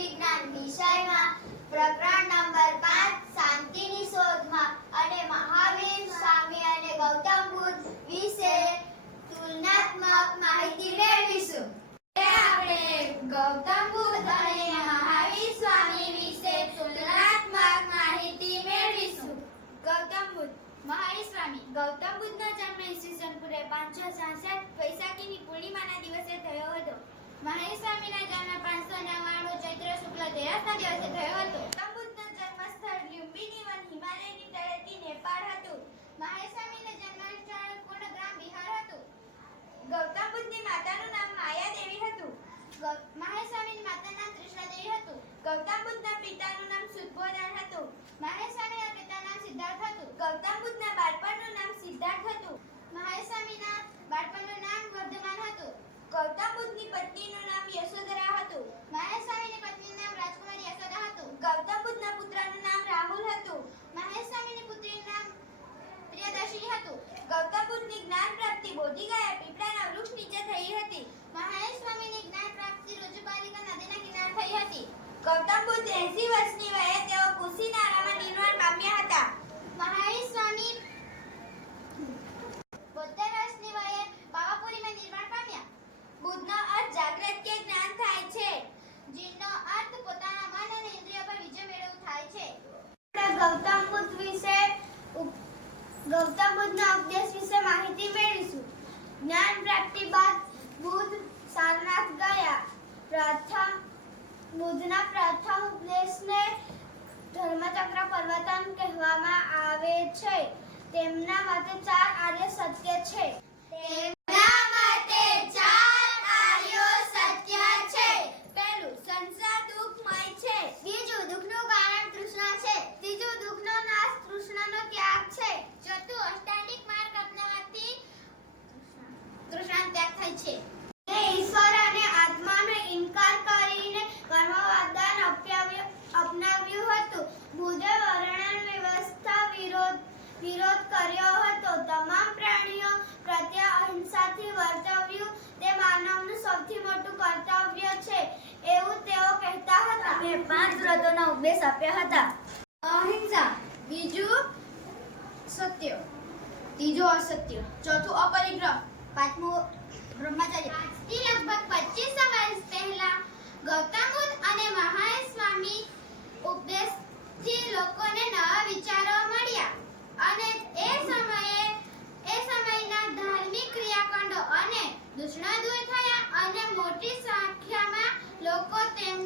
વિજ્ઞાન વિષયમાં પ્રકરણ નંબર 5 શાંતિની શોધમાં અને મહાવીર સ્વામી અને ગૌતમ બુદ્ધ વિશે તુલનાત્મક માહિતી મેળવીશું. આપણે ગૌતમ બુદ્ધ અને મહાવીર સ્વામી વિશે તુલનાત્મક માહિતી મેળવીશું. ગૌતમ બુદ્ધ, મહાવીર સ્વામી. ગૌતમ બુદ્ધનો જન્મ ઈસવીસન પૂર્વે 566 વૈશાખીની પૂર્ણિમાના દિવસે થયો હતો. મહાવીર સ્વામીનો જન્મ 599 ચૈત્ર શુક્લ તેરસના દિવસે થયો હતો. ગૌતમ બુદ્ધનું જન્મસ્થળ લુંબિની વન હિમાલયની તળેટી નેપાળ હતું. મહાવીર સ્વામીનો જન્મસ્થળ પૂર્ણગ્રામ બિહાર હતું. ગૌતમ બુદ્ધની માતાનું નામ માયાદેવી હતું. મહાવીર સ્વામીની માતાનું નામ કૃષ્ણદેવી હતું. ગૌતમ બુદ્ધના પિતાનું નામ શુદ્ધોધન હતું. મહાવીર સ્વામીના પિતાનું નામ સિદ્ધાર્થ હતું. ગૌતમ બુદ્ધના બાળપણનું નામ સિદ્ધાર્થ હતું. મહાવીર સ્વામીના બાળપણનું નામ વર્ધમાન હતું. ગૌતમ બુદ્ધની પત્નીનું નામ યશોધરા હતું. મહાવીર સ્વામીની પત્નીનું નામ રાજકુમારી યશોદા હતું. ગૌતમ બુદ્ધના પુત્રનું નામ રાહુલ હતું. મહાવીર સ્વામીની પુત્રીનું નામ પ્રિયદર્શિની હતું. ગૌતમ બુદ્ધની જ્ઞાન પ્રાપ્તિ બોધિગયા પીપળાના વૃક્ષ નીચે થઈ હતી. મહાવીર સ્વામીની જ્ઞાન પ્રાપ્તિ રોજપાલિકા નદીના કિનારે થઈ હતી. ગૌતમ બુદ્ધ 80 વર્ષની વયે તેઓ કુશીનારામાં નિર્વાણ પામ્યા હતા. મહાવીર સ્વામી 72 વર્ષની વયે પાવાપુરીમાં નિર્વાણ પામ્યા. બુદ્ધનો અર્થ જાગ્રત કે જ્ઞાન થાય છે. જીનનો અર્થ પોતાના મન અને ઇન્દ્રિયો પર વિજય મેળવવું થાય છે. ગૌતમ બુદ્ધના ઉપદેશ વિશે માહિતી મેળવીશું. જ્ઞાન પ્રાપ્તિ બાદ બુદ્ધ સારનાથ ગયા. બુદ્ધના પ્રથમ ઉપદેશને ધર્મચક્ર પ્રવર્તન કહેવામાં આવે છે. તેમના મતે 4 આર્ય સત્ય છે. પહેલું, સંસાર દુઃખમય છે. બીજું, દુઃખનું કારણ તૃષ્ણા છે. ત્રીજું, દુઃખનો નાશ તૃષ્ણાનો ત્યાગ છે. ચોથું, અષ્ટાંગિક માર્ગ અપનાવવાથી તૃષ્ણાનો ત્યાગ થાય છે. ઈશ્વર અને આત્માનો ઇનકાર કરીને કર્મવાદન અપનાવ્યું હતું. બુદ્ધે વર્ણ વ્યવસ્થા વિરોધ કર્યો હતો. તમામ પ્રાણીઓ પ્રત્યે અહિંસાથી વર્તવ્યું તે માનવનું સૌથી મોટું કર્તવ્ય છે એવું તેઓ કહેતા હતા. તેમણે 5 વ્રતોના ઉપદેશ આપ્યા હતા. અહિંસા, બીજું સત્ય, ત્રીજું અસત્ય, ચોથું અપરિગ્રહ, પાંચમું બ્રહ્મચર્ય. આજથી લગભગ 2500 વર્ષ પહેલા ગૌતમ બુદ્ધ અને મહાવીર સ્વામી ઉપદેશથી લોકોને નવા વિચારો મળ્યા અને એ સમયના ધાર્મિક ક્રિયાકાંડો અને દૂષણો દૂર થયા અને મોટી સંખ્યામાં લોકો તેમને